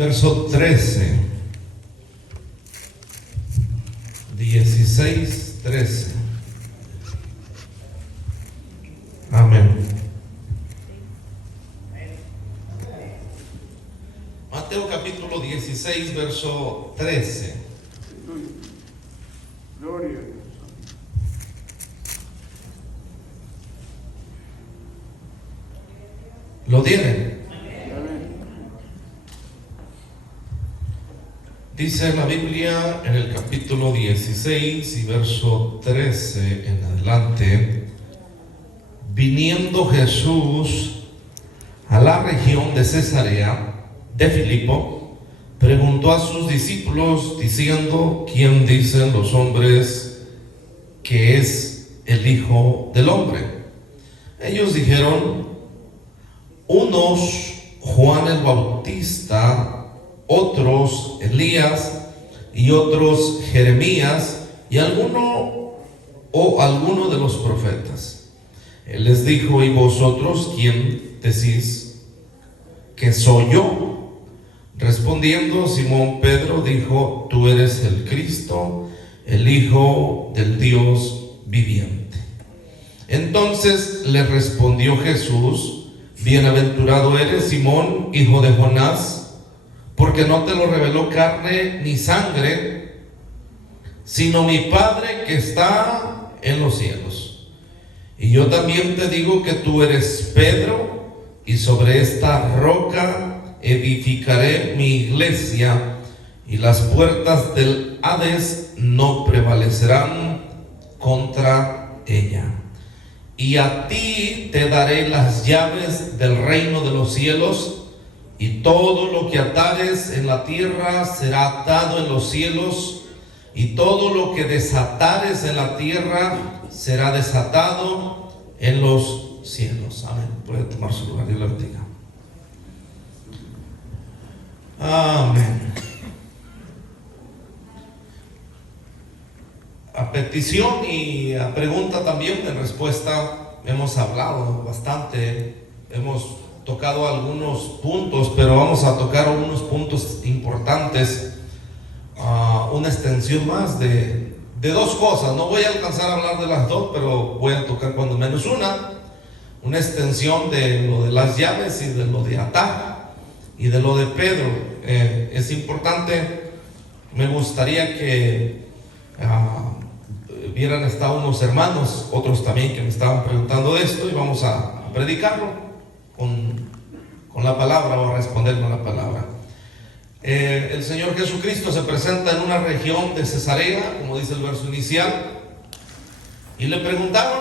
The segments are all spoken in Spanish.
verso 13, 16, 13. Amén. Mateo capítulo 16, verso 13. Gloria a Dios. ¿Lo tienen? Amén. Dice la Biblia en el capítulo 16 y verso 13 en adelante: viniendo Jesús a la región de Cesarea de Filipo, preguntó a sus discípulos diciendo: ¿quién dicen los hombres que es el Hijo del Hombre? Ellos dijeron: unos Juan el Bautista, otros Elías, y otros Jeremías, y alguno de los profetas. Él les dijo: ¿y vosotros quién decís que soy yo? Respondiendo Simón Pedro dijo: tú eres el Cristo, el Hijo del Dios viviente. Entonces le respondió Jesús: bienaventurado eres, Simón, hijo de Jonás, porque no te lo reveló carne ni sangre, sino mi Padre que está en los cielos. Y yo también te digo que tú eres Pedro, y sobre esta roca edificaré mi iglesia, y las puertas del Hades no prevalecerán contra ella. Y a ti te daré las llaves del reino de los cielos, y todo lo que atares en la tierra será atado en los cielos, y todo lo que desatares en la tierra será desatado en los cielos. Amén. Puede tomar su lugar. Dios le bendiga. Amén. A petición y a pregunta también, en respuesta, hemos hablado bastante, hemos tocado algunos puntos, pero vamos a tocar algunos puntos importantes, una extensión más de dos cosas. No voy a alcanzar a hablar de las dos, pero voy a tocar cuando menos una extensión de lo de las llaves y de lo de atar y de lo de Pedro. Es importante. Me gustaría que hubieran estado unos hermanos, otros también, que me estaban preguntando de esto, y vamos a predicarlo con la palabra, o a responder con la palabra. El Señor Jesucristo se presenta en una región de Cesarea, como dice el verso inicial, y le preguntaron: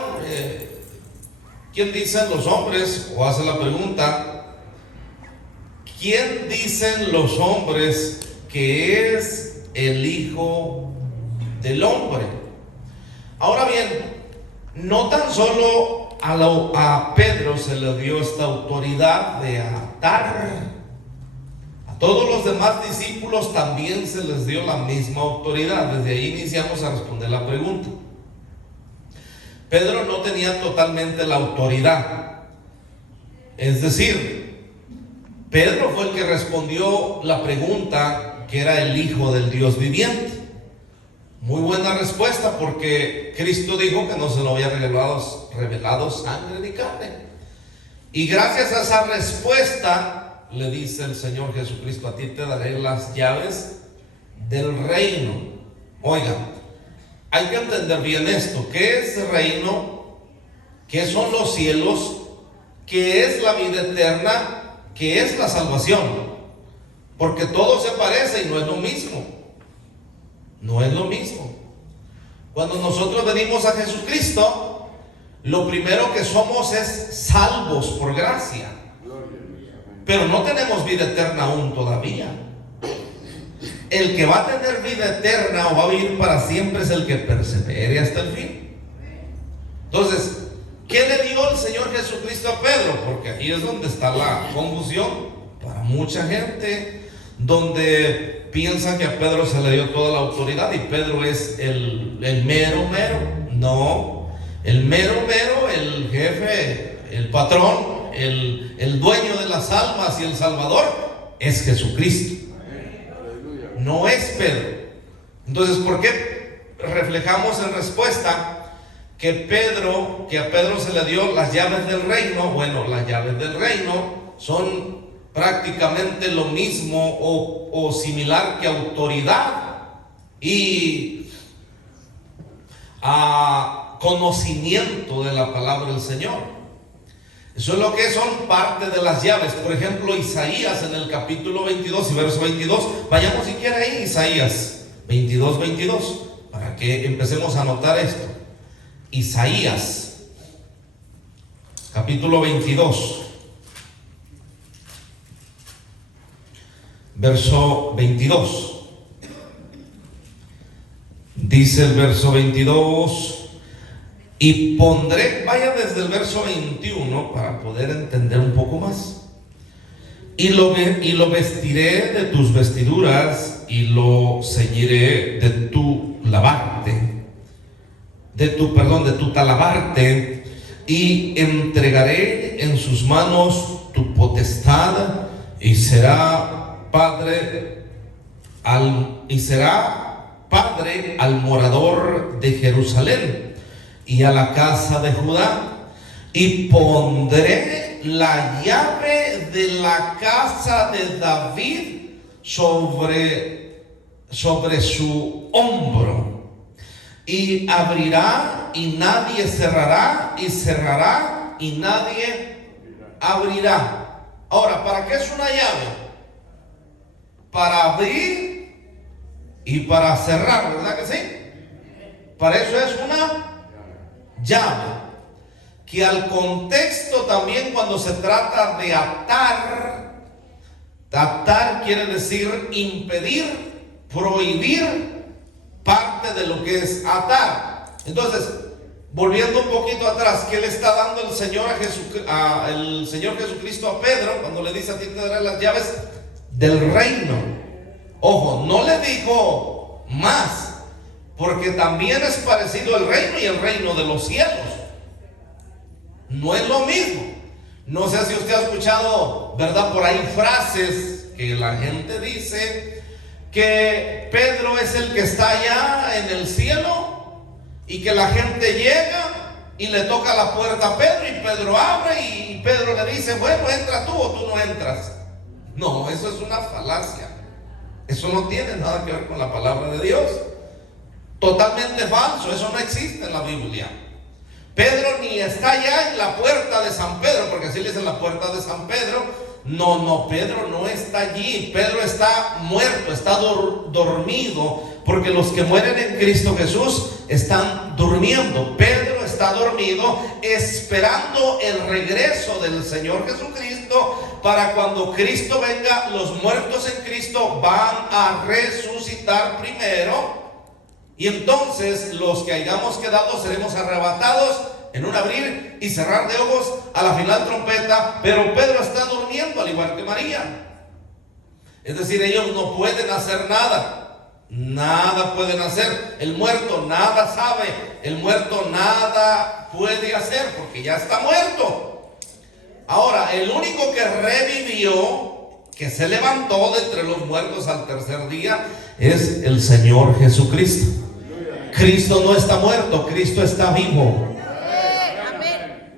¿quién dicen los hombres? O hace la pregunta: ¿quién dicen los hombres que es el Hijo del Hombre? Ahora bien, no tan solo a Pedro se le dio esta autoridad de atar, a todos los demás discípulos también se les dio la misma autoridad. Desde ahí iniciamos a responder la pregunta. Pedro no tenía totalmente la autoridad, es decir, Pedro fue el que respondió la pregunta, que era el Hijo del Dios viviente. Muy buena respuesta, porque Cristo dijo que no se lo había revelado sangre ni carne. Y gracias a esa respuesta le dice el Señor Jesucristo: a ti te daré las llaves del reino. Oiga, hay que entender bien esto. ¿Qué es reino? ¿Qué son los cielos? ¿Qué es la vida eterna? ¿Qué es la salvación? Porque todo se parece y no es lo mismo. No es lo mismo. Cuando nosotros venimos a Jesucristo, lo primero que somos es salvos por gracia, pero no tenemos vida eterna aún todavía. El que va a tener vida eterna o va a vivir para siempre es el que persevere hasta el fin. Entonces, ¿qué le dio el Señor Jesucristo a Pedro? Porque ahí es donde está la confusión para mucha gente, donde piensan que a Pedro se le dio toda la autoridad y Pedro es el mero. No, el mero, el jefe, el patrón, el dueño de las almas y el Salvador es Jesucristo. no es Pedro. Entonces, ¿por qué reflejamos en respuesta que a Pedro se le dio las llaves del reino? Bueno, las llaves del reino son prácticamente lo mismo o similar que autoridad y conocimiento de la palabra del Señor. Eso es lo que son parte de las llaves. Por ejemplo, Isaías en el capítulo 22 y verso 22. Vayamos si quiere ahí, Isaías 22, para que empecemos a notar esto. Isaías capítulo 22 verso 22. Dice el verso 22: y pondré, vaya desde el verso 21 para poder entender un poco más. Y lo vestiré de tus vestiduras y lo ceñiré de tu talabarte, y entregaré en sus manos tu potestad, y será padre al morador de Jerusalén y a la casa de Judá, y pondré la llave de la casa de David sobre su hombro, y abrirá y nadie cerrará, y cerrará y nadie abrirá. Ahora, ¿para qué es una llave? Para abrir y para cerrar, ¿verdad que sí? Para eso es una llave, que al contexto también, cuando se trata de atar quiere decir impedir, prohibir parte de lo que es atar. Entonces, volviendo un poquito atrás, ¿qué le está dando el Señor Jesucristo a Pedro cuando le dice: a ti te daré las llaves del reino? Ojo, no le dijo más, porque también es parecido el reino y el reino de los cielos. No es lo mismo. No sé si usted ha escuchado, ¿verdad?, por ahí frases que la gente dice que Pedro es el que está allá en el cielo, y que la gente llega y le toca la puerta a Pedro, y Pedro abre, y Pedro le dice: bueno, entra tú o tú no entras. No, eso es una falacia. Eso no tiene nada que ver con la palabra de Dios. Totalmente falso, eso no existe en la Biblia. Pedro ni está ya en la puerta de San Pedro, porque así le dicen la puerta de San Pedro. No, Pedro no está allí. Pedro está muerto, está dormido, porque los que mueren en Cristo Jesús están durmiendo. Pedro está dormido, esperando el regreso del Señor Jesucristo, para cuando Cristo venga, los muertos en Cristo van a resucitar primero. Y entonces los que hayamos quedado seremos arrebatados en un abrir y cerrar de ojos a la final trompeta. Pero Pedro está durmiendo, al igual que María. Es decir, ellos no pueden hacer nada. Nada pueden hacer. El muerto nada sabe. El muerto nada puede hacer, porque ya está muerto. Ahora, el único que revivió, que se levantó de entre los muertos al tercer día, es el Señor Jesucristo. Cristo no está muerto, Cristo está vivo.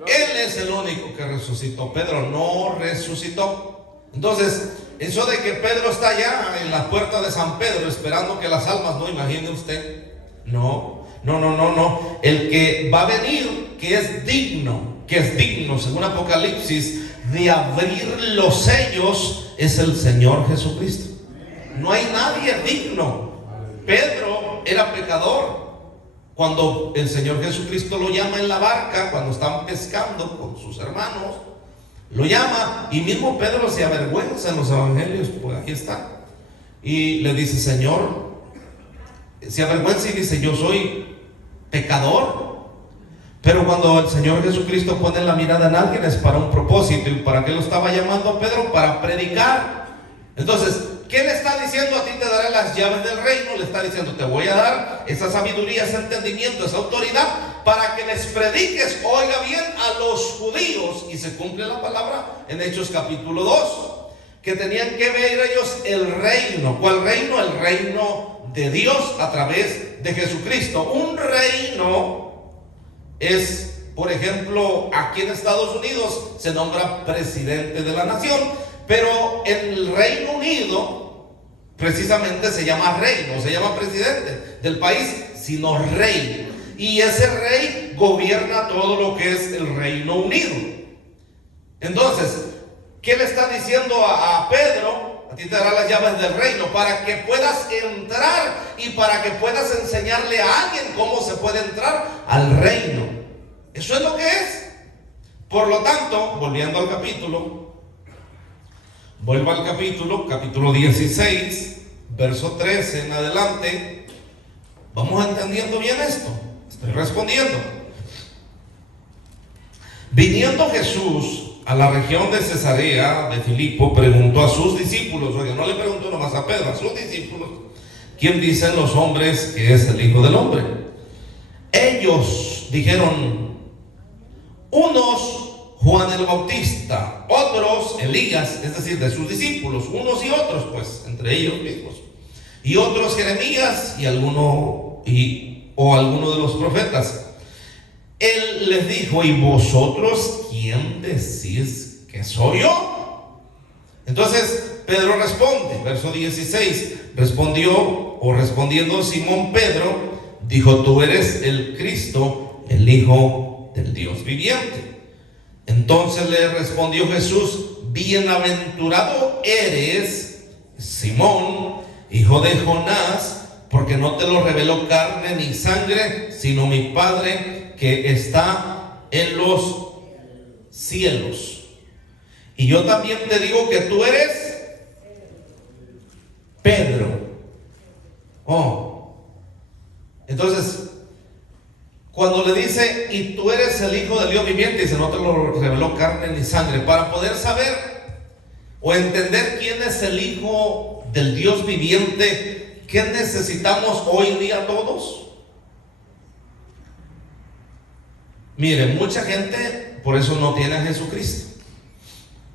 Él es el único que resucitó. Pedro no resucitó. Entonces, eso de que Pedro está allá en la puerta de San Pedro esperando que las almas, no, imagine usted. No. El que va a venir, que es digno, según Apocalipsis, de abrir los sellos, es el Señor Jesucristo. No hay nadie digno. Pedro era pecador. Cuando el Señor Jesucristo lo llama en la barca, cuando están pescando con sus hermanos, lo llama, y mismo Pedro se avergüenza en los evangelios, pues aquí está, y le dice: Señor, se avergüenza y dice: yo soy pecador. Pero cuando el Señor Jesucristo pone la mirada en alguien, es para un propósito. ¿Y para qué lo estaba llamando a Pedro? Para predicar. Entonces, ¿qué le está diciendo? A ti te daré las llaves del reino. Le está diciendo: te voy a dar esa sabiduría, ese entendimiento, esa autoridad, para que les prediques, oiga bien, a los judíos. Y se cumple la palabra en Hechos capítulo 2. que tenían que ver ellos el reino. ¿Cuál reino? El reino de Dios a través de Jesucristo. Un reino es, por ejemplo, aquí en Estados Unidos se nombra presidente de la nación, pero en el Reino Unido precisamente se llama rey, no se llama presidente del país, sino rey. Y ese rey gobierna todo lo que es el Reino Unido. Entonces, ¿qué le está diciendo a Pedro? A ti te dará las llaves del reino para que puedas entrar y para que puedas enseñarle a alguien cómo se puede entrar al reino. Eso es lo que es. Por lo tanto, volviendo al capítulo, vuelvo al capítulo 16, verso 13 en adelante. Vamos entendiendo bien esto. Estoy respondiendo. Viniendo Jesús a la región de Cesarea de Filipo, preguntó a sus discípulos, oye, no le preguntó nomás a Pedro, a sus discípulos, ¿quién dicen los hombres que es el Hijo del Hombre? Ellos dijeron, unos Juan el Bautista, otros Elías, es decir, de sus discípulos, unos y otros, pues, entre ellos mismos, y otros Jeremías y alguno de los profetas. Él les dijo, ¿y vosotros quién decís que soy yo? Entonces Pedro responde, verso 16, respondiendo Simón Pedro, dijo, tú eres el Cristo, el Hijo del Dios viviente. Entonces le respondió Jesús, bienaventurado eres, Simón, hijo de Jonás, porque no te lo reveló carne ni sangre, sino mi Padre que está en los cielos. Y yo también te digo que tú eres Pedro. Entonces, cuando le dice, y tú eres el Hijo del Dios viviente, dice, no te lo reveló carne ni sangre, para poder saber o entender quién es el Hijo del Dios viviente, ¿qué necesitamos hoy día todos? Miren, mucha gente por eso no tiene a Jesucristo,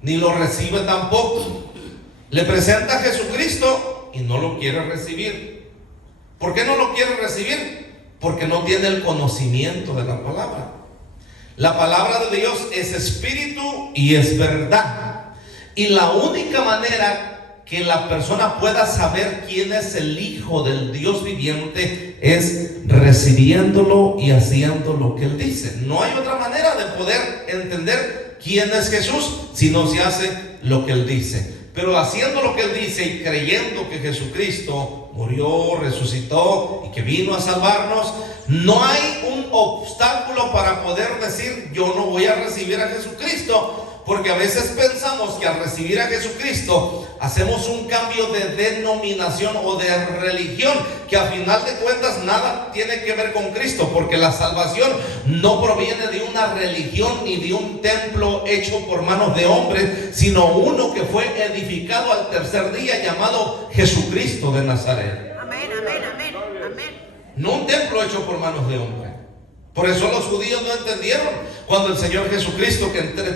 ni lo recibe tampoco. Le presenta a Jesucristo y no lo quiere recibir. ¿Por qué no lo quiere recibir? Porque no tiene el conocimiento de la palabra. La palabra de Dios es espíritu y es verdad. Y la única manera que la persona pueda saber quién es el Hijo del Dios viviente es recibiéndolo y haciendo lo que Él dice. No hay otra manera de poder entender quién es Jesús si no se hace lo que Él dice. Pero haciendo lo que Él dice y creyendo que Jesucristo murió, resucitó y que vino a salvarnos, no hay un obstáculo para poder decir yo no voy a recibir a Jesucristo. Porque a veces pensamos que al recibir a Jesucristo hacemos un cambio de denominación o de religión, que a final de cuentas nada tiene que ver con Cristo, porque la salvación no proviene de una religión ni de un templo hecho por manos de hombres, sino uno que fue edificado al tercer día, llamado Jesucristo de Nazaret. Amén, amén, amén, amén. No un templo hecho por manos de hombres. Por eso los judíos no entendieron cuando el Señor Jesucristo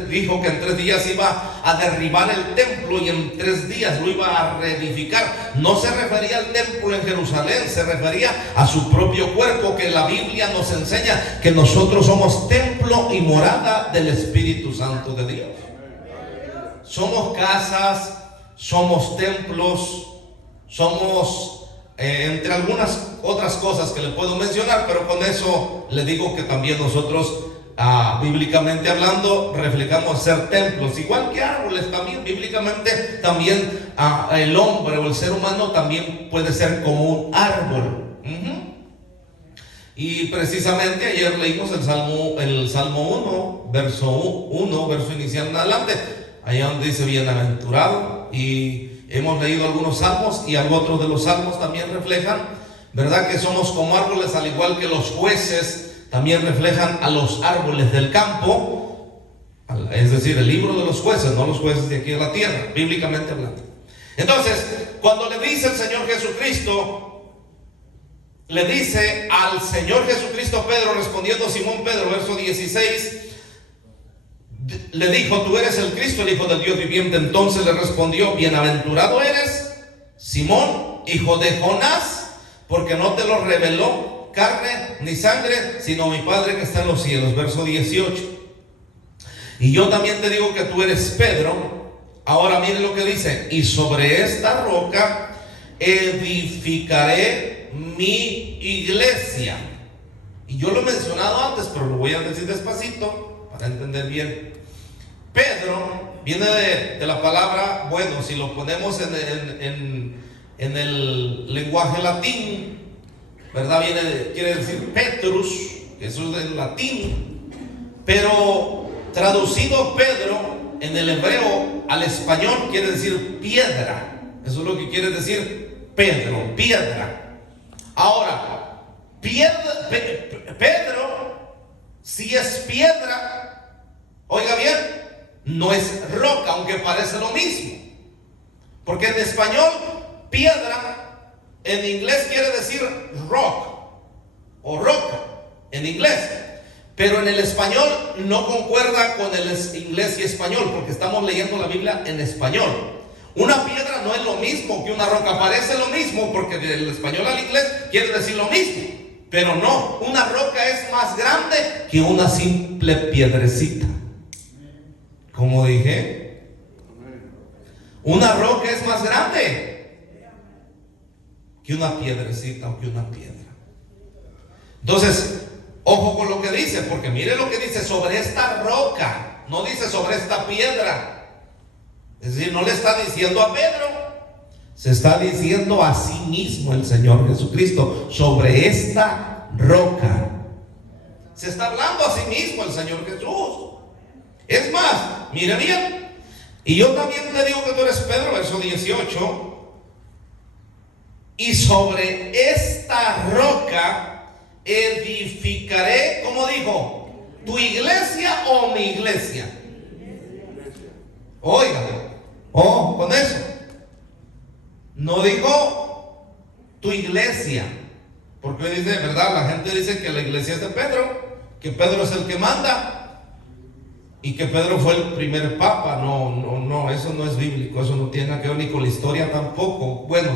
dijo que en 3 días iba a derribar el templo y en 3 días lo iba a reedificar. No se refería al templo en Jerusalén, se refería a su propio cuerpo, que la Biblia nos enseña que nosotros somos templo y morada del Espíritu Santo de Dios. Somos casas, somos templos, somos entre algunas otras cosas que le puedo mencionar, pero con eso le digo que también nosotros, bíblicamente hablando, reflejamos ser templos, igual que árboles también. Bíblicamente también el hombre o el ser humano también puede ser como un árbol. Y precisamente ayer leímos el Salmo 1, verso inicial en adelante, allá donde dice bienaventurado, y hemos leído algunos salmos y otros de los salmos también reflejan, ¿verdad?, que somos como árboles, al igual que los jueces también reflejan a los árboles del campo, es decir, el libro de los jueces, no los jueces de aquí de la tierra, bíblicamente hablando. Entonces, cuando le dice el Señor Jesucristo, le dice al Señor Jesucristo Pedro, respondiendo Simón Pedro, verso 16, le dijo: tú eres el Cristo, el Hijo del Dios viviente. Entonces le respondió: bienaventurado eres, Simón, hijo de Jonás, porque no te lo reveló carne ni sangre, sino mi Padre que está en los cielos. Verso 18. Y yo también te digo que tú eres Pedro. Ahora mire lo que dice: y sobre esta roca edificaré mi iglesia. Y yo lo he mencionado antes, pero lo voy a decir despacito para entender bien. Pedro viene de la palabra, bueno, si lo ponemos en el lenguaje latín, ¿verdad? Quiere decir Petrus, que eso es del latín, pero traducido Pedro en el hebreo al español quiere decir piedra. Eso es lo que quiere decir Pedro, piedra. Ahora, Pedro, si es piedra, oiga bien, no es roca, aunque parece lo mismo. Porque en español, piedra, en inglés quiere decir rock o roca, en inglés. Pero en el español no concuerda con el inglés y español, porque estamos leyendo la Biblia en español. Una piedra no es lo mismo que una roca, parece lo mismo, porque del español al inglés quiere decir lo mismo. Pero no, una roca es más grande que una simple piedrecita. Como dije, una roca es más grande que una piedrecita o que una piedra. Entonces, ojo con lo que dice, porque mire lo que dice: sobre esta roca, no dice sobre esta piedra. Es decir, no le está diciendo a Pedro, se está diciendo a sí mismo el Señor Jesucristo: sobre esta roca. Se está hablando a sí mismo el Señor Jesús. Es más, mire bien, y yo también te digo que tú eres Pedro, verso 18, y sobre esta roca edificaré, ¿cómo dijo? ¿Tu iglesia o mi iglesia? Oiga, con eso. No dijo tu iglesia, porque hoy dice, ¿verdad? La gente dice que la iglesia es de Pedro, que Pedro es el que manda y que Pedro fue el primer papa. No, eso no es bíblico, eso no tiene nada que ver ni con la historia tampoco. Bueno,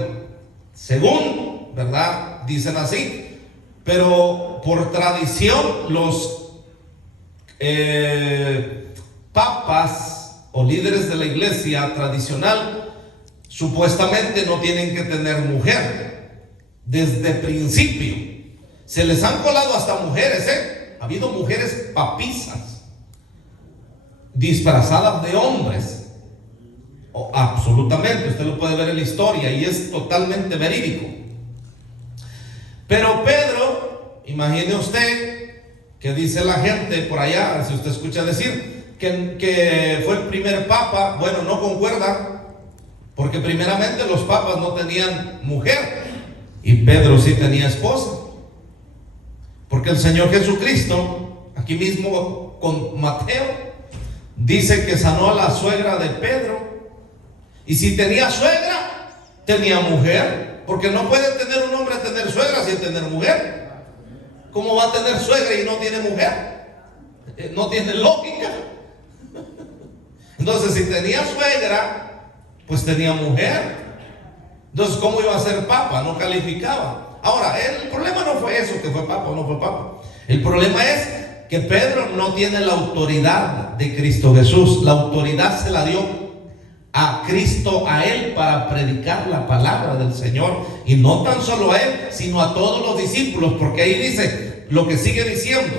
según, ¿verdad? Dicen así, pero por tradición los papas o líderes de la iglesia tradicional supuestamente no tienen que tener mujer desde principio. Se les han colado hasta mujeres, ha habido mujeres papisas disfrazadas de hombres, absolutamente, usted lo puede ver en la historia y es totalmente verídico. Pero Pedro, imagine usted que dice la gente por allá, si usted escucha decir que fue el primer papa, bueno, no concuerda, porque primeramente los papas no tenían mujer y Pedro sí tenía esposa, porque el Señor Jesucristo, aquí mismo con Mateo, dice que sanó a la suegra de Pedro. Y si tenía suegra, tenía mujer, porque no puede tener un hombre tener suegra sin tener mujer. ¿Cómo va a tener suegra y no tiene mujer? No tiene lógica. Entonces, si tenía suegra, pues tenía mujer. Entonces, ¿cómo iba a ser papa? No calificaba. Ahora, el problema no fue eso, que fue papa o no fue papa. El problema es que Pedro no tiene la autoridad de Cristo Jesús. La autoridad se la dio a Cristo, a él, para predicar la palabra del Señor, y no tan solo a él, sino a todos los discípulos, porque ahí dice lo que sigue diciendo: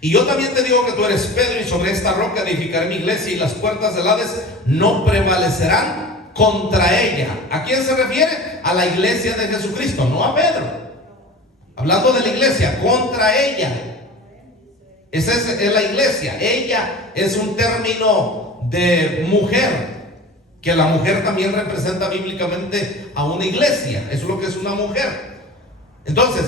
y yo también te digo que tú eres Pedro, y sobre esta roca edificaré mi iglesia, y las puertas del Hades no prevalecerán contra ella. ¿A quién se refiere? A la iglesia de Jesucristo, no a Pedro. Hablando de la iglesia, contra ella. Esa es la iglesia. Ella es un término de mujer, que la mujer también representa bíblicamente a una iglesia. Eso es lo que es una mujer. Entonces,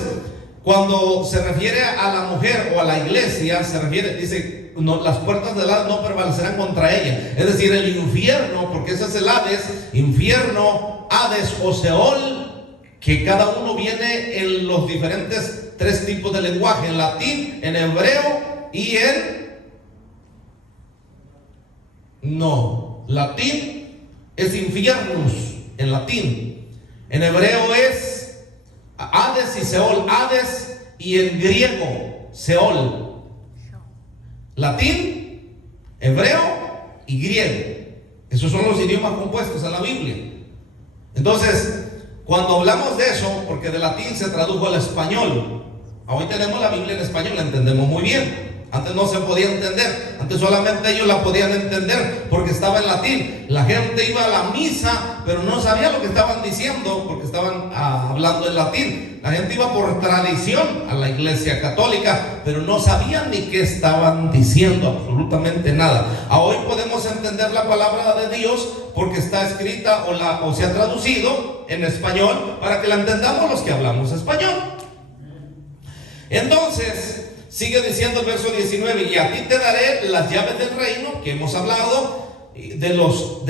cuando se refiere a la mujer o a la iglesia, se refiere, dice, no, las puertas del Hades no prevalecerán contra ella. Es decir, el infierno, porque ese es el Hades, infierno, Hades o Seol, que cada uno viene en los diferentes tres tipos de lenguaje: en latín, en hebreo y en No, latín es infiernos en latín. En hebreo es Hades y Seol. Hades, y en griego Seol. Latín, hebreo y griego. Esos son los idiomas compuestos en la Biblia. Entonces, cuando hablamos de eso, porque de latín se tradujo al español, hoy tenemos la Biblia en español, la entendemos muy bien. Antes no se podía entender, antes solamente ellos la podían entender porque estaba en latín. La gente iba a la misa, pero no sabía lo que estaban diciendo porque estaban hablando en latín. La gente iba por tradición a la iglesia católica, pero no sabían ni qué estaban diciendo, absolutamente nada. Hoy podemos entender la palabra de Dios porque está escrita o se ha traducido en español para que la entendamos los que hablamos español. Entonces, sigue diciendo el verso 19: y a ti te daré las llaves del reino, que hemos hablado, de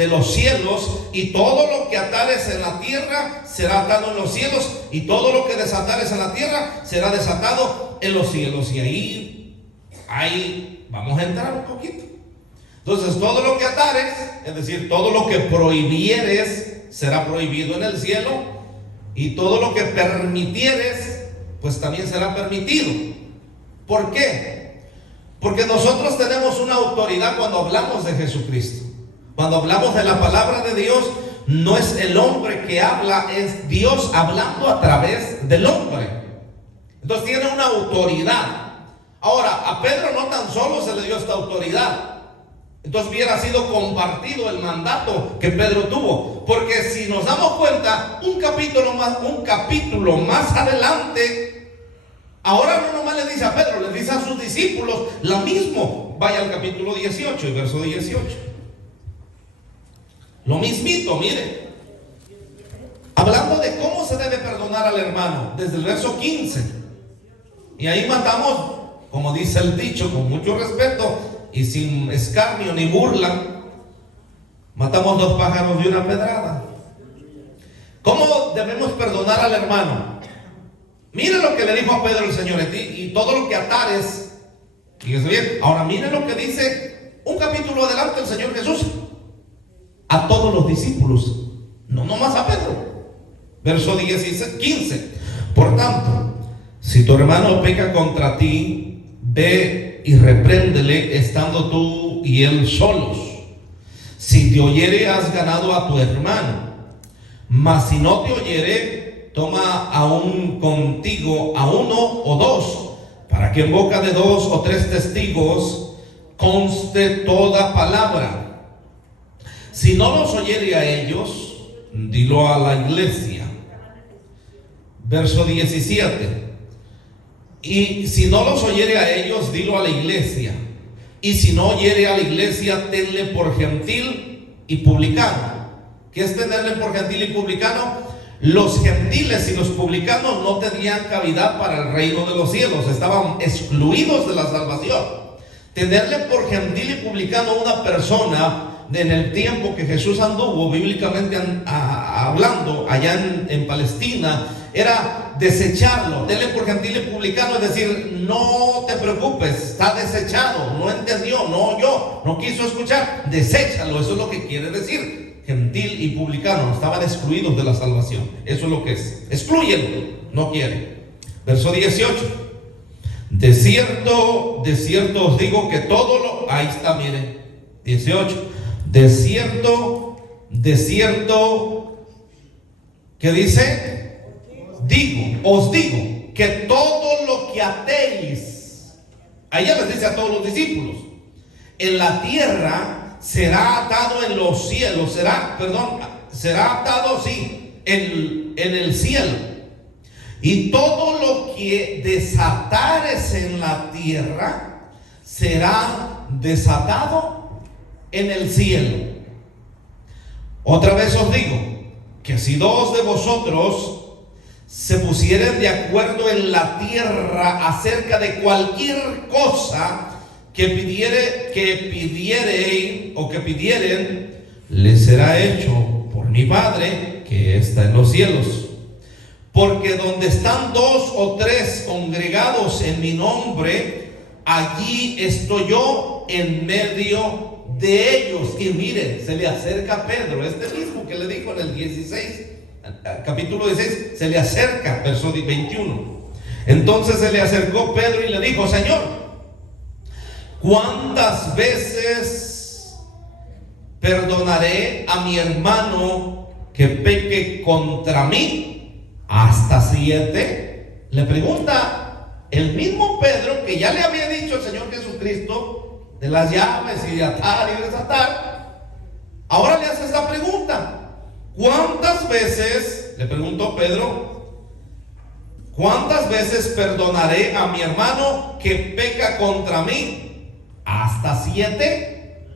los cielos, y todo lo que atares en la tierra será atado en los cielos, y todo lo que desatares en la tierra será desatado en los cielos. Y ahí vamos a entrar un poquito. Entonces, todo lo que atares, es decir, todo lo que prohibieres, será prohibido en el cielo, y todo lo que permitieres, pues también será permitido. ¿Por qué? Porque nosotros tenemos una autoridad cuando hablamos de Jesucristo. Cuando hablamos de la palabra de Dios, no es el hombre que habla, es Dios hablando a través del hombre. Entonces tiene una autoridad. Ahora, a Pedro no tan solo se le dio esta autoridad. Entonces hubiera sido compartido el mandato que Pedro tuvo. Porque si nos damos cuenta, un capítulo más adelante, ahora no nomás le dice a Pedro, le dice a sus discípulos lo mismo. Vaya al capítulo 18, el verso 18. Lo mismito, mire. Hablando de cómo se debe perdonar al hermano, desde el verso 15. Y ahí matamos, como dice el dicho, con mucho respeto y sin escarnio ni burla, matamos 2 pájaros de una pedrada. ¿Cómo debemos perdonar al hermano? Mire lo que le dijo a Pedro el Señor: y todo lo que atares. Fíjese bien. Ahora mire lo que dice un capítulo adelante el Señor Jesús a todos los discípulos, no nomás a Pedro. Verso 15: por tanto, si tu hermano peca contra ti, ve y repréndele estando tú y él solos. Si te oyere, has ganado a tu hermano. Mas si no te oyere, toma aún contigo a 1 o 2, para que en boca de 2 o 3 testigos conste toda palabra. Si no los oyere a ellos, dilo a la iglesia. Verso 17: y si no los oyere a ellos, dilo a la iglesia. Y si no oyere a la iglesia, tenle por gentil y publicano. ¿Qué es tenerle por gentil y publicano? Los gentiles y los publicanos no tenían cavidad para el reino de los cielos, estaban excluidos de la salvación. Tenerle por gentil y publicano a una persona en el tiempo que Jesús anduvo, bíblicamente hablando, allá en Palestina, era desecharlo. Tenerle por gentil y publicano es decir, no te preocupes, está desechado, no entendió, no oyó, no quiso escuchar, deséchalo. Eso es lo que quiere decir. Gentil y publicano estaban excluidos de la salvación. Eso es lo que es. Exclúyenlo, no quiere. Verso 18: de cierto os digo que todo lo... Ahí está, miren. 18: de cierto, ¿qué dice? Os digo que todo lo que atéis, ahí ya les dice a todos los discípulos, en la tierra será atado en los cielos, será atado, sí, en el cielo. Y todo lo que desatares en la tierra será desatado en el cielo. Otra vez os digo que si 2 de vosotros se pusieren de acuerdo en la tierra acerca de cualquier cosa que pidieren, les será hecho por mi Padre que está en los cielos. Porque donde están 2 o 3 congregados en mi nombre, allí estoy yo en medio de ellos. Y miren, se le acerca a Pedro, este mismo que le dijo en el 16, capítulo 16, se le acerca, verso 21. Entonces se le acercó Pedro y le dijo: Señor, ¿cuántas veces perdonaré a mi hermano que peque contra mí? ¿Hasta 7? Le pregunta el mismo Pedro que ya le había dicho al Señor Jesucristo de las llaves y de atar y desatar. Ahora le hace esta pregunta: ¿cuántas veces, le preguntó Pedro, cuántas veces perdonaré a mi hermano que peca contra mí? ¿Hasta 7?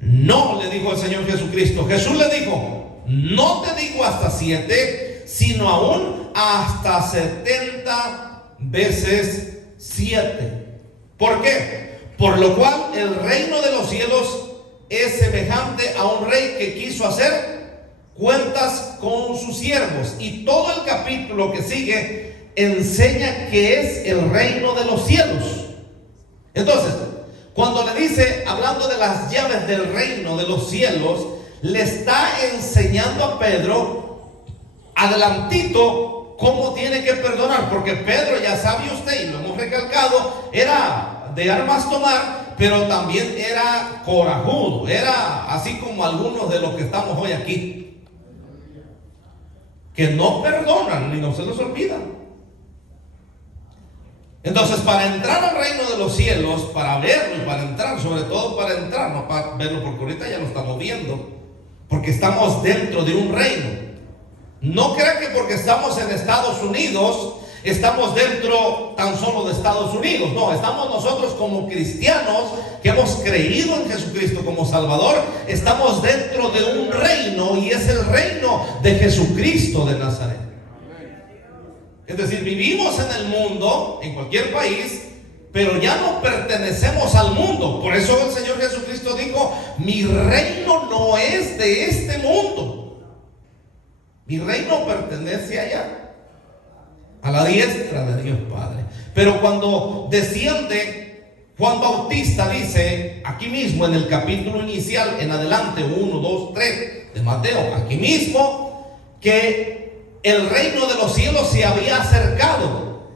No, le dijo el Señor Jesucristo. Jesús le dijo: no te digo hasta 7, sino aún hasta 70 veces 7. ¿Por qué? Por lo cual el reino de los cielos es semejante a un rey que quiso hacer cuentas con sus siervos. Y todo el capítulo que sigue enseña que es el reino de los cielos. Entonces, cuando le dice, hablando de las llaves del reino de los cielos, le está enseñando a Pedro adelantito cómo tiene que perdonar, porque Pedro, ya sabe usted, y lo hemos recalcado, era de armas tomar, pero también era corajudo, era así como algunos de los que estamos hoy aquí, que no perdonan ni no se los olvidan. Entonces, para entrar al reino de los cielos, para verlo y para entrar, sobre todo para entrar, no para verlo porque ahorita ya lo estamos viendo, porque estamos dentro de un reino. No crea que porque estamos en Estados Unidos, estamos dentro tan solo de Estados Unidos. No, estamos nosotros como cristianos que hemos creído en Jesucristo como Salvador, estamos dentro de un reino, y es el reino de Jesucristo de Nazaret. Es decir, vivimos en el mundo, en cualquier país, pero ya no pertenecemos al mundo. Por eso el Señor Jesucristo dijo: mi reino no es de este mundo. Mi reino pertenece allá, a la diestra de Dios Padre. Pero cuando desciende Juan Bautista, dice aquí mismo en el capítulo inicial, en adelante, 1, 2, 3 de Mateo, aquí mismo, que el reino de los cielos se había acercado.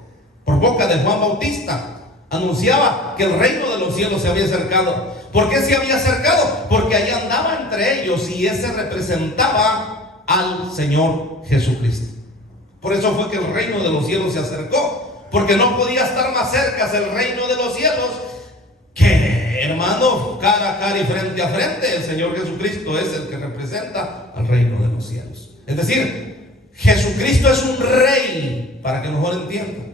Por boca de Juan Bautista anunciaba que el reino de los cielos se había acercado. ¿Por qué se había acercado? Porque allí andaba entre ellos, y ese representaba al Señor Jesucristo. Por eso fue que el reino de los cielos se acercó, porque no podía estar más cerca el reino de los cielos que, hermano, cara a cara y frente a frente. El Señor Jesucristo es el que representa al reino de los cielos. Es decir, Jesucristo es un rey, para que mejor entiendan.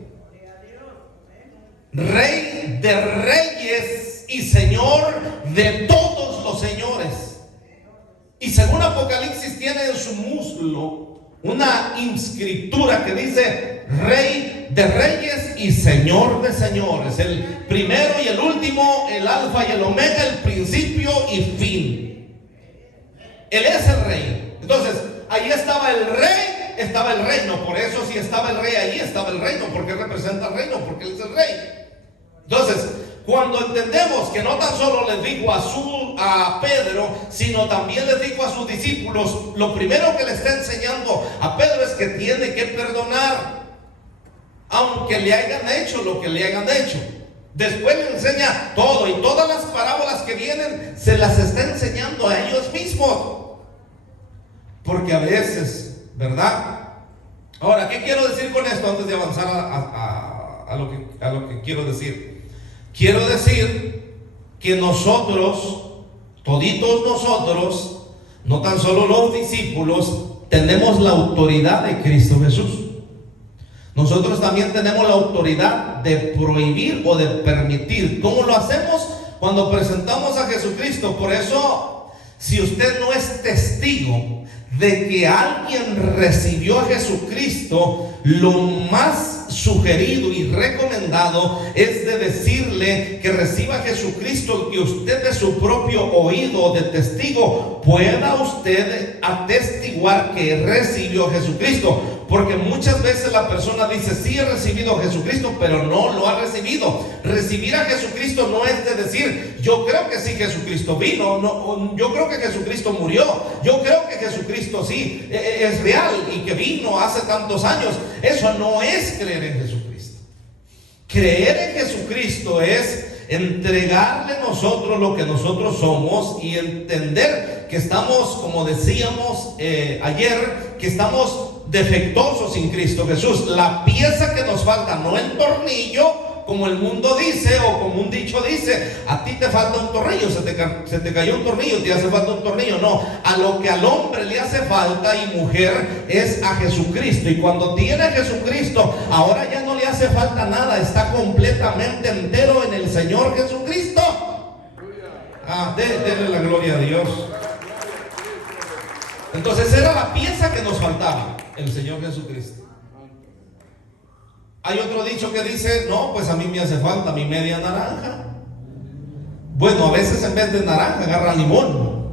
Rey de reyes y Señor de todos los señores. Y según Apocalipsis tiene en su muslo una inscriptura que dice: Rey de reyes y Señor de señores, el primero y el último, el alfa y el omega, el principio y fin. Él es el rey. Entonces, ahí estaba el rey, estaba el reino. Por eso, si estaba el rey ahí, estaba el reino, porque representa el reino, porque él es el rey. Entonces, cuando entendemos que no tan solo les dijo a Pedro, sino también les dijo a sus discípulos, lo primero que le está enseñando a Pedro es que tiene que perdonar, aunque le hayan hecho lo que le hayan hecho. Después le enseña todo, y todas las parábolas que vienen se las está enseñando a ellos mismos, porque a veces, ¿verdad? Ahora, ¿qué quiero decir con esto antes de avanzar a lo que quiero decir? Quiero decir que nosotros, toditos nosotros, no tan solo los discípulos, tenemos la autoridad de Cristo Jesús. Nosotros también tenemos la autoridad de prohibir o de permitir. ¿Cómo lo hacemos? Cuando presentamos a Jesucristo. Por eso, si usted no es testigo de que alguien recibió a Jesucristo, lo más sugerido y recomendado es de decirle que reciba a Jesucristo, que usted de su propio oído de testigo pueda usted atestiguar que recibió a Jesucristo. Porque muchas veces la persona dice, sí he recibido a Jesucristo, pero no lo ha recibido. Recibir a Jesucristo no es de decir, yo creo que sí Jesucristo vino, no, yo creo que Jesucristo murió, yo creo que Jesucristo sí es real y que vino hace tantos años. Eso no es creer en Jesucristo. Creer en Jesucristo es entregarle nosotros lo que nosotros somos y entender que estamos, como decíamos ayer, que estamos defectuosos sin Cristo Jesús. La pieza que nos falta, no el tornillo, como el mundo dice o como un dicho dice, a ti te falta un tornillo, se te cayó un tornillo, te hace falta un tornillo. No, a lo que al hombre le hace falta, y mujer, es a Jesucristo. Y cuando tiene a Jesucristo, ahora ya no le hace falta nada, está completamente entero en el Señor Jesucristo. Denle la gloria a Dios. Entonces era la pieza que nos faltaba, el Señor Jesucristo. Hay otro dicho que dice, no, pues a mí me hace falta mi media naranja. Bueno, a veces en vez de naranja agarra limón.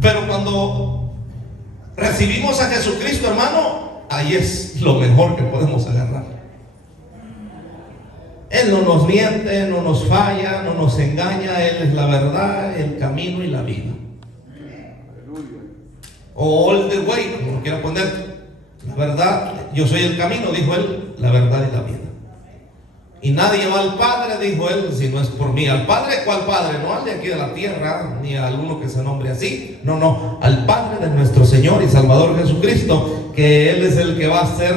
Pero cuando recibimos a Jesucristo, hermano, ahí es lo mejor que podemos agarrar. Él no nos miente, no nos falla, no nos engaña. Él es la verdad, el camino y la vida. O all the way, como lo quiera poner. La verdad, yo soy el camino, dijo él, la verdad y la vida. Y nadie va al Padre, dijo él, si no es por mí. ¿Al Padre? ¿Cuál Padre? No al de aquí de la tierra, ni a alguno que se nombre así. No, al Padre de nuestro Señor y Salvador Jesucristo, que Él es el que va a ser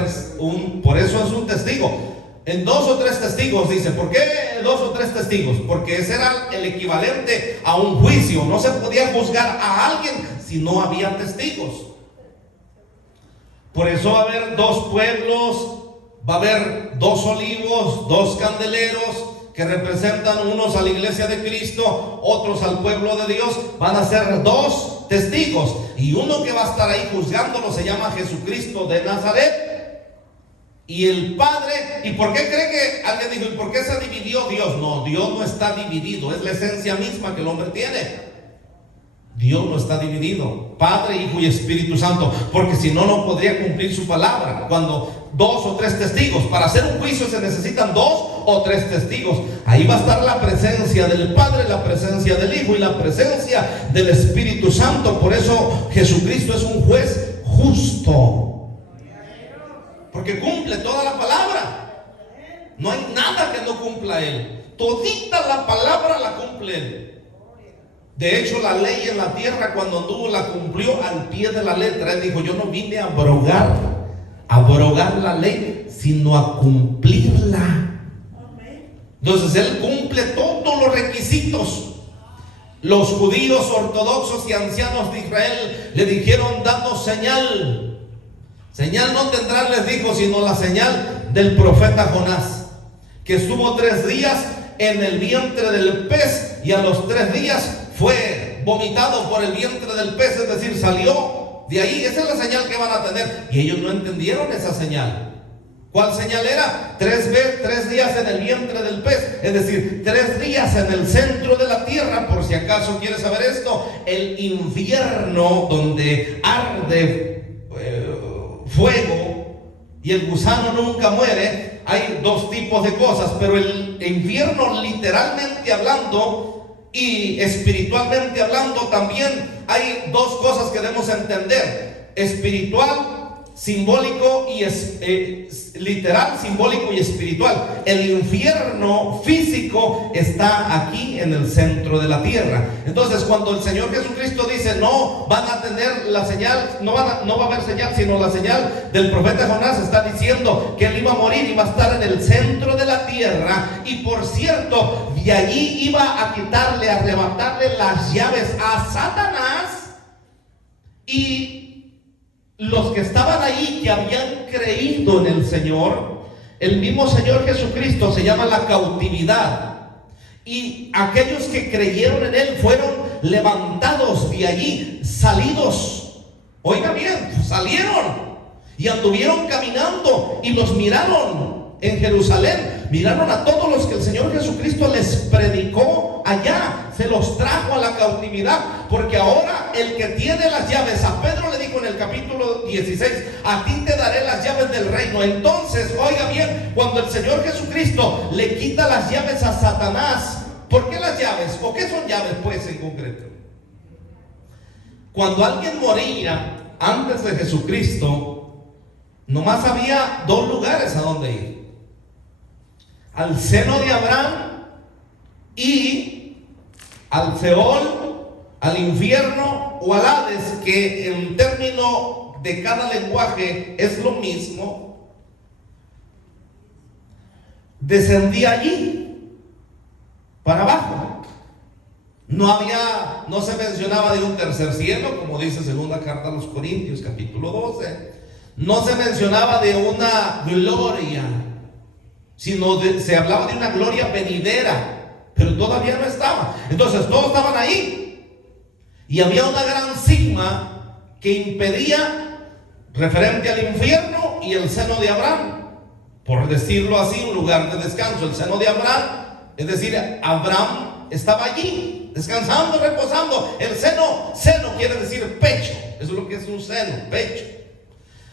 por eso es un testigo. En 2 o 3 testigos, dice. ¿Por qué 2 o 3 testigos? Porque ese era el equivalente a un juicio. No se podía juzgar a alguien si no había testigos. Por eso va a haber 2 pueblos, va a haber 2 olivos, 2 candeleros, que representan unos a la iglesia de Cristo, otros al pueblo de Dios. Van a ser 2 testigos, y uno que va a estar ahí juzgándolo se llama Jesucristo de Nazaret. Y el Padre, ¿y por qué cree que alguien dijo, ¿y por qué se dividió Dios? No, Dios no está dividido, es la esencia misma que el hombre tiene. Dios no está dividido, Padre, Hijo y Espíritu Santo, porque si no, no podría cumplir su palabra. Cuando 2 o 3 testigos, para hacer un juicio se necesitan 2 o 3 testigos. Ahí va a estar la presencia del Padre, la presencia del Hijo y la presencia del Espíritu Santo. Por eso Jesucristo es un juez justo, porque cumple toda la palabra. No hay nada que no cumpla Él. Todita la palabra la cumple Él. De hecho, la ley en la tierra, cuando anduvo, la cumplió al pie de la letra. Él dijo, yo no vine a abrogar la ley, sino a cumplirla. Entonces Él cumple todos los requisitos. Los judíos ortodoxos y ancianos de Israel le dijeron, danos señal. Señal no tendrán, les dijo, sino la señal del profeta Jonás, que estuvo 3 días en el vientre del pez, y a los 3 días fue vomitado por el vientre del pez, es decir, salió de ahí. Esa es la señal que van a tener, y ellos no entendieron esa señal. ¿Cuál señal era? 3 días en el vientre del pez, es decir, 3 días en el centro de la tierra. Por si acaso quieres saber esto, el infierno donde arde fuego y el gusano nunca muere. Hay 2 tipos de cosas, pero el infierno, literalmente hablando y espiritualmente hablando, también hay 2 cosas que debemos entender: espiritual, simbólico y literal, simbólico y espiritual. El infierno físico está aquí en el centro de la tierra. Entonces, cuando el Señor Jesucristo dice no van a tener la señal, no va a haber señal, sino la señal del profeta Jonás, está diciendo que él iba a morir, iba a estar en el centro de la tierra, y por cierto, de allí iba a quitarle, a arrebatarle las llaves a Satanás. Y los que estaban ahí, que habían creído en el Señor, el mismo Señor Jesucristo, se llama la cautividad. Y aquellos que creyeron en Él fueron levantados de allí, salidos. Oiga bien, salieron y anduvieron caminando, y los miraron en Jerusalén. Miraron a todos los que el Señor Jesucristo les predicó cautividad, porque ahora el que tiene las llaves, a Pedro le dijo en el capítulo 16, a ti te daré las llaves del reino. Entonces, oiga bien, cuando el Señor Jesucristo le quita las llaves a Satanás, ¿por qué las llaves? ¿O qué son llaves pues en concreto? Cuando alguien moría antes de Jesucristo, nomás había dos lugares a donde ir: al seno de Abraham y al Seol, al infierno o al Hades, que en términos de cada lenguaje es lo mismo. Descendía allí para abajo. No se mencionaba de un tercer cielo, como dice segunda carta a los Corintios, capítulo 12. No se mencionaba de una gloria, sino se hablaba de una gloria venidera, pero todavía no estaba. Entonces todos estaban ahí, y había una gran sigma que impedía, referente al infierno y el seno de Abraham, por decirlo así, un lugar de descanso. El seno de Abraham, es decir, Abraham estaba allí, descansando, reposando. El seno quiere decir pecho, eso es lo que es un seno, pecho.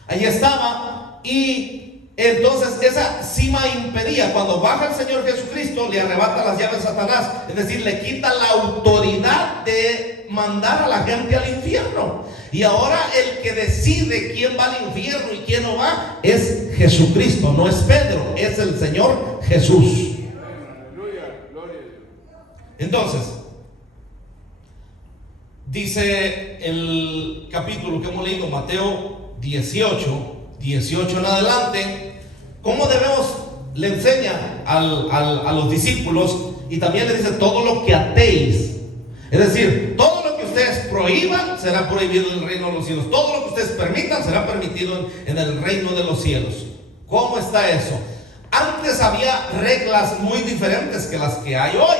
Allí estaba, y entonces esa cima impedía. Cuando baja el Señor Jesucristo, le arrebata las llaves a Satanás, es decir, le quita la autoridad de mandar a la gente al infierno. Y ahora el que decide quién va al infierno y quién no va es Jesucristo, no es Pedro, es el Señor Jesús. Entonces, dice el capítulo que hemos leído, Mateo 18 en adelante, cómo debemos, le enseña a los discípulos, y también le dice: todo lo que atéis, es decir, todo lo que ustedes prohíban será prohibido en el reino de los cielos, todo lo que ustedes permitan será permitido en el reino de los cielos. ¿Cómo está eso? Antes había reglas muy diferentes que las que hay hoy.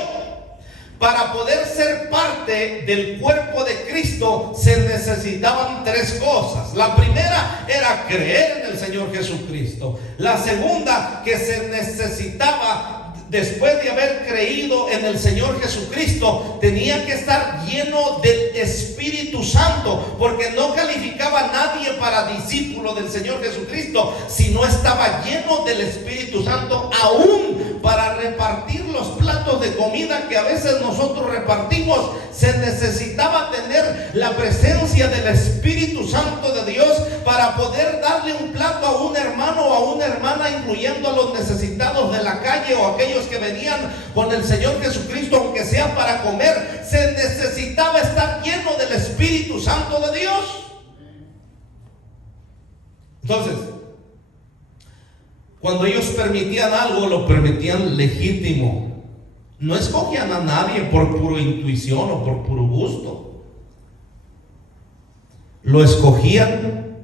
Para poder ser parte del cuerpo de Cristo se necesitaban tres cosas. La primera era creer en el Señor Jesucristo. La segunda, que se necesitaba, después de haber creído en el Señor Jesucristo, tenía que estar lleno del Espíritu Santo, porque no calificaba a nadie para discípulo del Señor Jesucristo si no estaba lleno del Espíritu Santo, aún para repartir los platos de comida que a veces nosotros repartimos. Se necesitaba tener la presencia del Espíritu Santo de Dios para poder darle un plato a un hermano o a una hermana, incluyendo a los necesitados de la calle o aquellos que venían con el Señor Jesucristo, aunque sea para comer. Se necesitaba estar lleno del Espíritu Santo de Dios. Entonces, cuando ellos permitían algo, lo permitían legítimo. No escogían a nadie por pura intuición o por puro gusto. Lo escogían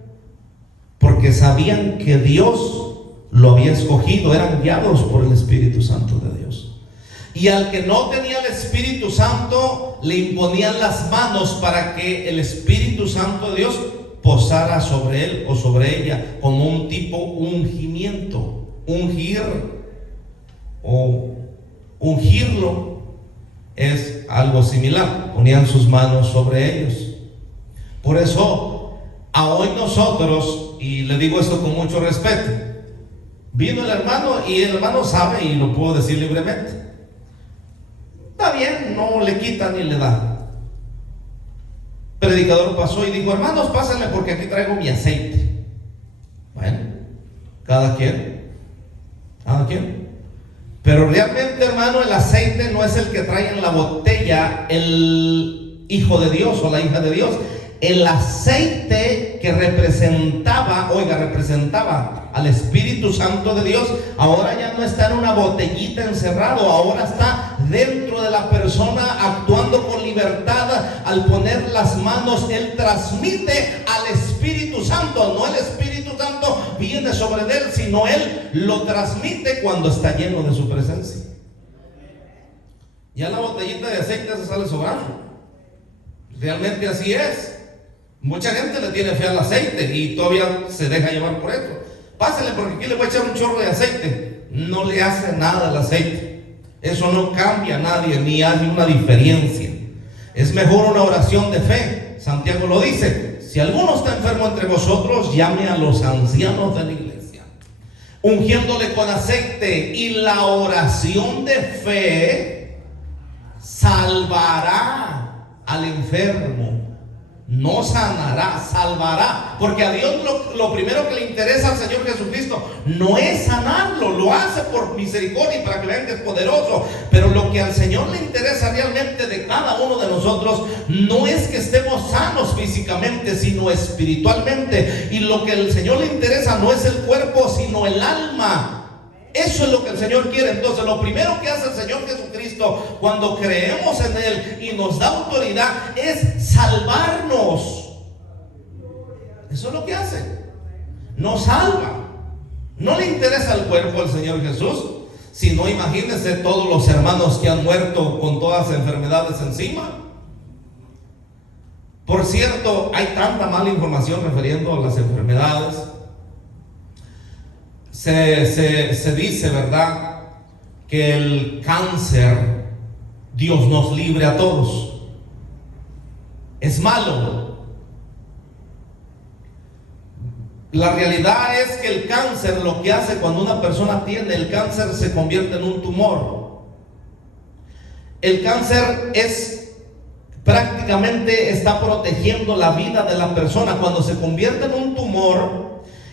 porque sabían que Dios lo había escogido, eran guiados por el Espíritu Santo de Dios. Y al que no tenía el Espíritu Santo, le imponían las manos para que el Espíritu Santo de Dios posara sobre él o sobre ella, como un tipo ungimiento. Ungir o ungirlo es algo similar. Ponían sus manos sobre ellos. Por eso, a hoy nosotros, y le digo esto con mucho respeto, vino el hermano y el hermano sabe, y lo puedo decir libremente, está bien, no le quita ni le da. Predicador pasó y dijo: hermanos, pásenle porque aquí traigo mi aceite. Bueno, cada quien. Pero realmente, hermano, el aceite no es el que trae en la botella el Hijo de Dios o la hija de Dios. El aceite que representaba al Espíritu Santo de Dios, ahora ya no está en una botellita encerrado, ahora está dentro de la persona, actuando con libertad. Al poner las manos, él transmite al Espíritu Santo. No el Espíritu Santo viene sobre él, sino él lo transmite cuando está lleno de su presencia. Ya la botellita de aceite se sale sobrando. Realmente así es. Mucha gente le tiene fe al aceite y todavía se deja llevar por esto. Pásale porque aquí le voy a echar un chorro de aceite. No le hace nada al aceite. Eso no cambia a nadie, ni hace una diferencia. Es mejor una oración de fe. Santiago lo dice: si alguno está enfermo entre vosotros, llame a los ancianos de la iglesia, ungiéndole con aceite, y la oración de fe salvará al enfermo. No sanará, salvará. Porque a Dios lo primero que le interesa al Señor Jesucristo no es sanarlo, lo hace por misericordia y para que vean que es poderoso. Pero lo que al Señor le interesa realmente de cada uno de nosotros no es que estemos sanos físicamente, sino espiritualmente. Y lo que al Señor le interesa no es el cuerpo, sino el alma. Eso es lo que el Señor quiere. Entonces lo primero que hace el Señor Jesucristo cuando creemos en Él y nos da autoridad es salvarnos. Eso es lo que hace. Nos salva. No le interesa el cuerpo al Señor Jesús. Si no, imagínense todos los hermanos que han muerto con todas las enfermedades encima. Por cierto, hay tanta mala información refiriendo a las enfermedades. Se dice, ¿verdad?, que el cáncer, Dios nos libre a todos, es malo. La realidad es que el cáncer, lo que hace cuando una persona tiene el cáncer, se convierte en un tumor. El cáncer prácticamente está protegiendo la vida de la persona. Cuando se convierte en un tumor,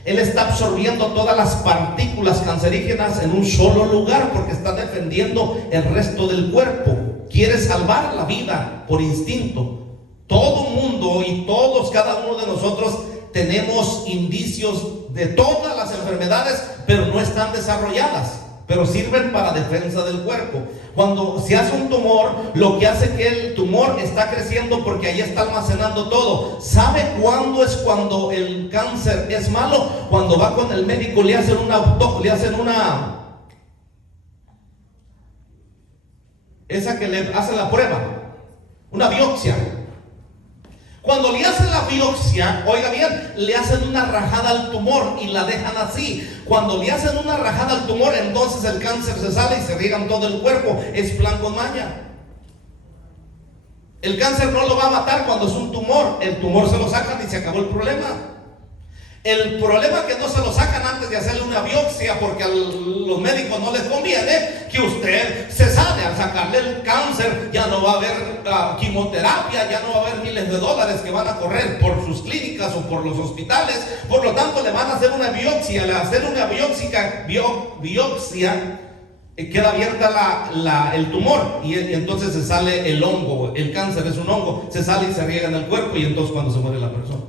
él está absorbiendo todas las partículas cancerígenas en un solo lugar, porque está defendiendo el resto del cuerpo. Quiere salvar la vida por instinto. Todo mundo y todos, cada uno de nosotros, tenemos indicios de todas las enfermedades, pero no están desarrolladas, pero sirven para defensa del cuerpo. Cuando se hace un tumor, lo que hace que el tumor está creciendo porque ahí está almacenando todo. ¿Sabe cuándo es cuando el cáncer es malo? Cuando va con el médico, le hacen esa que le hace la prueba, una biopsia. Cuando le hacen la biopsia, oiga bien, le hacen una rajada al tumor y la dejan así. Cuando le hacen una rajada al tumor, entonces el cáncer se sale y se riega en todo el cuerpo. Es plan con maña. El cáncer no lo va a matar cuando es un tumor. El tumor se lo sacan y se acabó el problema. El problema es que no se lo sacan antes de hacerle una biopsia, porque a los médicos no les conviene que usted se sane. Al sacarle el cáncer, ya no va a haber quimioterapia, ya no va a haber miles de dólares que van a correr por sus clínicas o por los hospitales. Por lo tanto, le van a hacer una biopsia. Al hacer una biopsia, queda abierta el tumor y entonces se sale el hongo. El cáncer es un hongo, se sale y se riega en el cuerpo, y entonces cuando se muere la persona.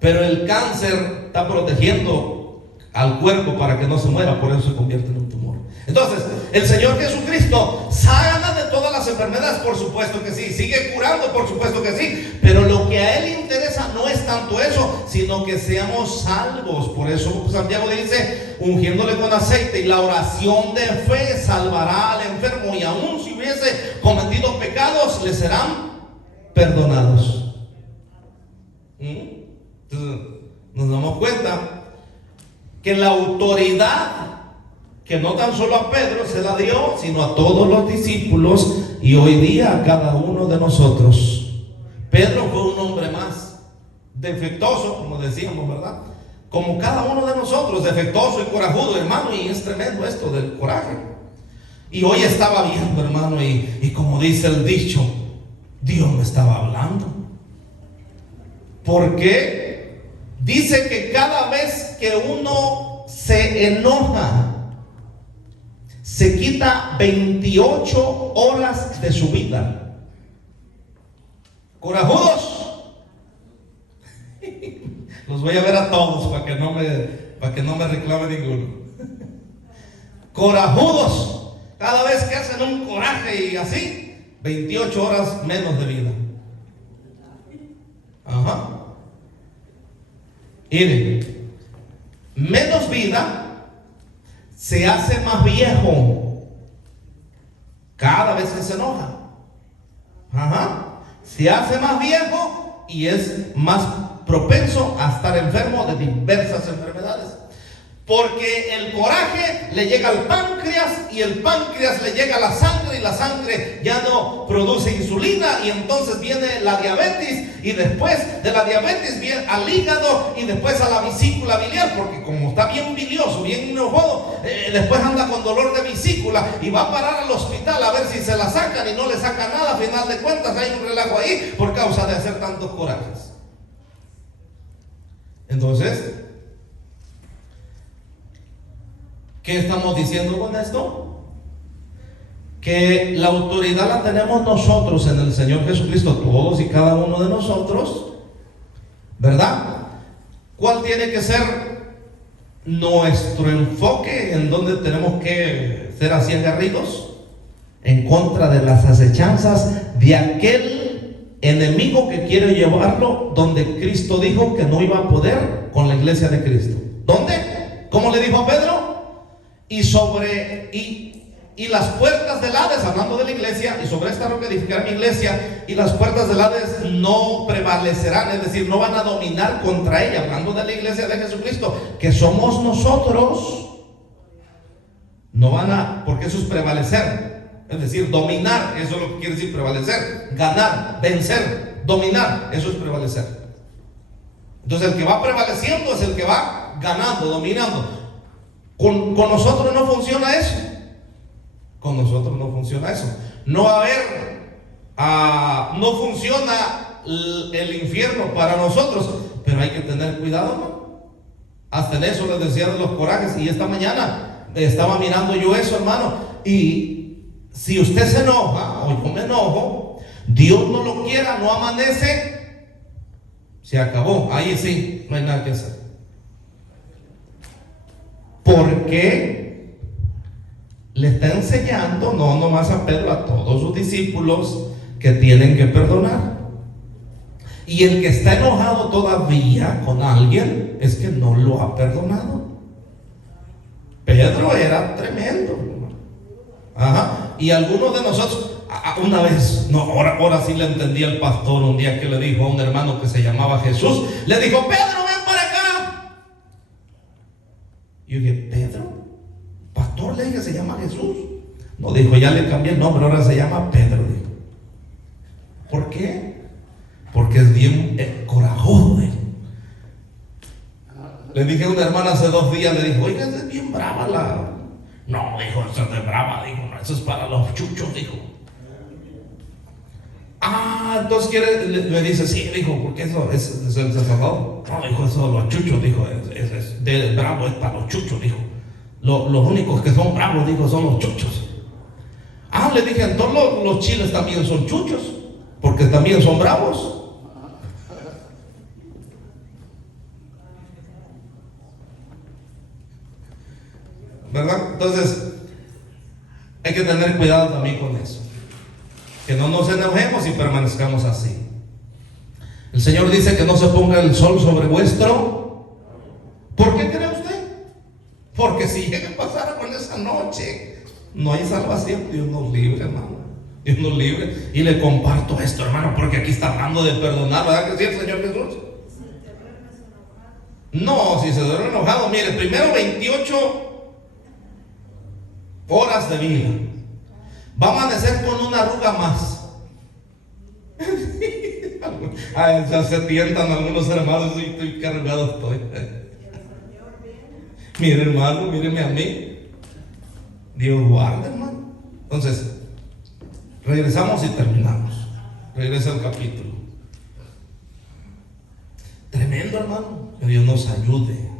Pero el cáncer está protegiendo al cuerpo para que no se muera, por eso se convierte en un tumor. Entonces, el Señor Jesucristo sana de todas las enfermedades, por supuesto que sí. Sigue curando, por supuesto que sí. Pero lo que a Él le interesa no es tanto eso, sino que seamos salvos. Por eso Santiago dice: ungiéndole con aceite, y la oración de fe salvará al enfermo, y aun si hubiese cometido pecados, le serán perdonados. Entonces, nos damos cuenta que la autoridad, que no tan solo a Pedro se la dio, sino a todos los discípulos, y hoy día a cada uno de nosotros. Pedro fue un hombre más defectuoso, como decíamos, ¿verdad? Como cada uno de nosotros, defectuoso y corajudo, hermano, y es tremendo esto del coraje. Y hoy estaba viendo, hermano, y como dice el dicho, Dios me estaba hablando. ¿Por qué? Dice que cada vez que uno se enoja, se quita 28 horas de su vida. Corajudos, los voy a ver a todos para que no me reclame ninguno. Corajudos, cada vez que hacen un coraje y así, 28 horas menos de vida. Ajá. Miren, menos vida, se hace más viejo cada vez que se enoja. Ajá. Se hace más viejo y es más propenso a estar enfermo de diversas enfermedades. Porque el coraje le llega al páncreas y el páncreas le llega a la sangre y la sangre ya no produce insulina y entonces viene la diabetes y después de la diabetes viene al hígado y después a la vesícula biliar, porque como está bien bilioso, bien enojado, después anda con dolor de vesícula y va a parar al hospital a ver si se la sacan y no le sacan nada. A final de cuentas hay un relajo ahí por causa de hacer tantos corajes. Entonces, ¿qué estamos diciendo con esto? Que la autoridad la tenemos nosotros en el Señor Jesucristo, todos y cada uno de nosotros, ¿verdad? ¿Cuál tiene que ser nuestro enfoque? ¿En donde tenemos que ser así aguerridos? En contra de las acechanzas de aquel enemigo que quiere llevarlo donde Cristo dijo que no iba a poder con la iglesia de Cristo. ¿Dónde? ¿Cómo le dijo a Pedro? Y las puertas del Hades, hablando de la iglesia, y sobre esta roca edificaré mi iglesia, y las puertas del Hades no prevalecerán, es decir, no van a dominar contra ella, hablando de la iglesia de Jesucristo, que somos nosotros. No van a, porque eso es prevalecer, es decir, dominar, eso es lo que quiere decir prevalecer, ganar, vencer, dominar, eso es prevalecer. Entonces el que va prevaleciendo es el que va ganando, dominando. Con nosotros no funciona eso. Con nosotros no funciona eso. No va a haber, no funciona el infierno para nosotros, pero hay que tener cuidado, ¿no? Hasta en eso les decía de los corajes. Y esta mañana estaba mirando yo eso, hermano. Y si usted se enoja, o yo me enojo, Dios no lo quiera, no amanece, se acabó. Ahí sí, no hay nada que hacer. Porque le está enseñando, no nomás a Pedro, a todos sus discípulos, que tienen que perdonar. Y el que está enojado todavía con alguien es que no lo ha perdonado. Pedro era tremendo. Ajá. Y algunos de nosotros, una vez, no, ahora sí le entendí al pastor un día que le dijo a un hermano que se llamaba Jesús, le dijo: Pedro, ven para acá. Y yo dije: Pedro, pastor, le dije, se llama Jesús. No, dijo, ya le cambié el nombre, ahora se llama Pedro. Dijo. ¿Por qué? Porque es bien corajudo. Dijo. Le dije a una hermana hace 2 días, le dijo: oiga, es bien brava la... No, dijo, eso es de brava, dijo, no, eso es para los chuchos, dijo. Entonces quiere, me dice, sí, dijo, porque eso es el sacerdote. No, dijo, eso de los chuchos, dijo, es de bravo, es para los chuchos, dijo. Los únicos que son bravos, dijo, son los chuchos. Le dije, entonces los chiles también son chuchos, porque también son bravos. ¿Verdad? Entonces, hay que tener cuidado también con eso. Que no nos enojemos y permanezcamos así. El Señor dice que no se ponga el sol sobre vuestro. ¿Por qué cree usted? Porque si llega a pasar con esa noche, no hay salvación. Dios nos libre, hermano. Dios nos libre. Y le comparto esto, hermano, porque aquí está hablando de perdonar, ¿verdad que sí, el Señor Jesús? No, si se duerme enojado, mire, primero 28 horas de vida. Va a amanecer con una arruga más. Ya se tientan algunos hermanos, estoy cargado, estoy. Mire, hermano, míreme a mí. Dios guarde, hermano. Entonces, regresamos y terminamos. Regresa al capítulo. Tremendo, hermano. Que Dios nos ayude.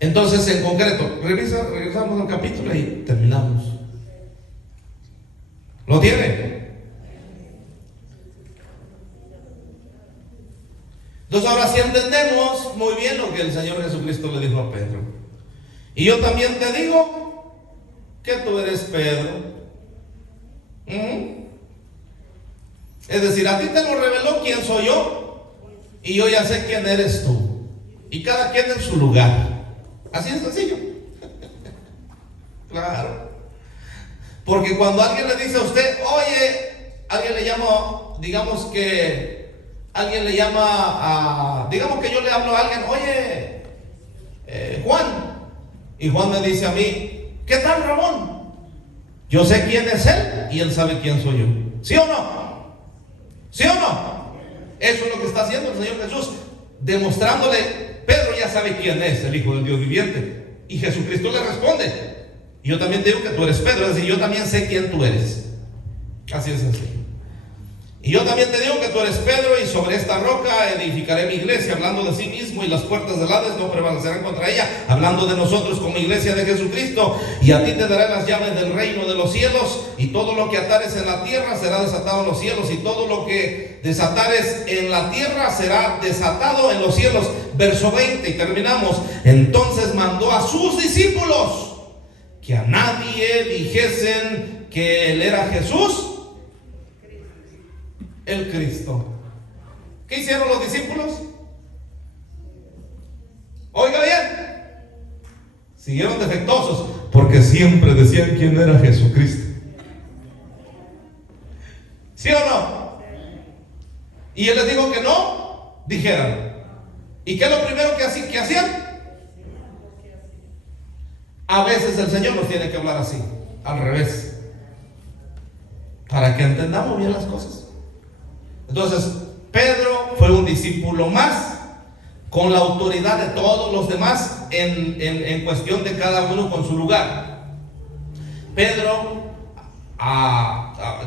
Entonces, en concreto, regresamos al capítulo y terminamos. ¿Lo tiene? Entonces, ahora sí entendemos muy bien lo que el Señor Jesucristo le dijo a Pedro. Y yo también te digo que tú eres Pedro. Es decir, a ti te lo reveló quién soy yo, y yo ya sé quién eres tú. Y cada quien en su lugar. Así de sencillo. Claro. Porque cuando alguien le dice a usted, oye, alguien le llama, digamos que alguien le llama a, digamos que yo le hablo a alguien, oye, Juan. Y Juan me dice a mí: ¿qué tal, Ramón? Yo sé quién es él y él sabe quién soy yo. ¿Sí o no? ¿Sí o no? Eso es lo que está haciendo el Señor Jesús, demostrándole: Pedro ya sabe quién es el Hijo del Dios viviente. Y Jesucristo le responde: y yo también te digo que tú eres Pedro, es decir, yo también sé quién tú eres. Así es sencillo. Y yo también te digo que tú eres Pedro, y sobre esta roca edificaré mi iglesia, hablando de sí mismo, y las puertas del Hades no prevalecerán contra ella, hablando de nosotros como iglesia de Jesucristo. Y a ti te daré las llaves del reino de los cielos, y todo lo que atares en la tierra será desatado en los cielos, y todo lo que desatares en la tierra será desatado en los cielos. Verso 20, y terminamos. Entonces mandó a sus discípulos que a nadie dijesen que él era Jesús, el Cristo. ¿Qué hicieron los discípulos? Oiga bien, siguieron defectuosos, porque siempre decían quién era Jesucristo. ¿Sí o no? Y él les dijo que no dijeran. ¿Y qué es lo primero que hacían? A veces el Señor nos tiene que hablar así, al revés, para que entendamos bien las cosas. Entonces, Pedro fue un discípulo más, con la autoridad de todos los demás en cuestión de cada uno con su lugar. Pedro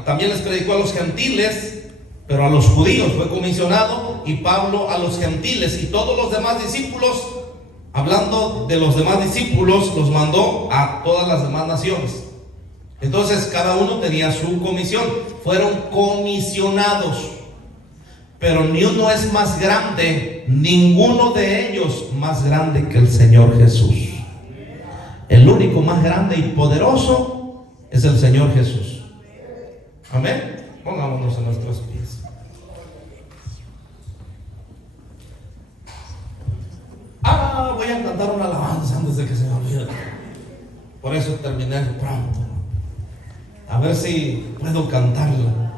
también les predicó a los gentiles, pero a los judíos fue comisionado, y Pablo a los gentiles, y todos los demás discípulos, hablando de los demás discípulos, los mandó a todas las demás naciones. Entonces cada uno tenía su comisión, fueron comisionados. Pero ni uno es más grande, ninguno de ellos más grande que el Señor Jesús. El único más grande y poderoso es el Señor Jesús. Amén. Pongámonos en nuestros pies. Voy a cantar una alabanza antes de que se me olvide. Por eso terminé pronto. A ver si puedo cantarla.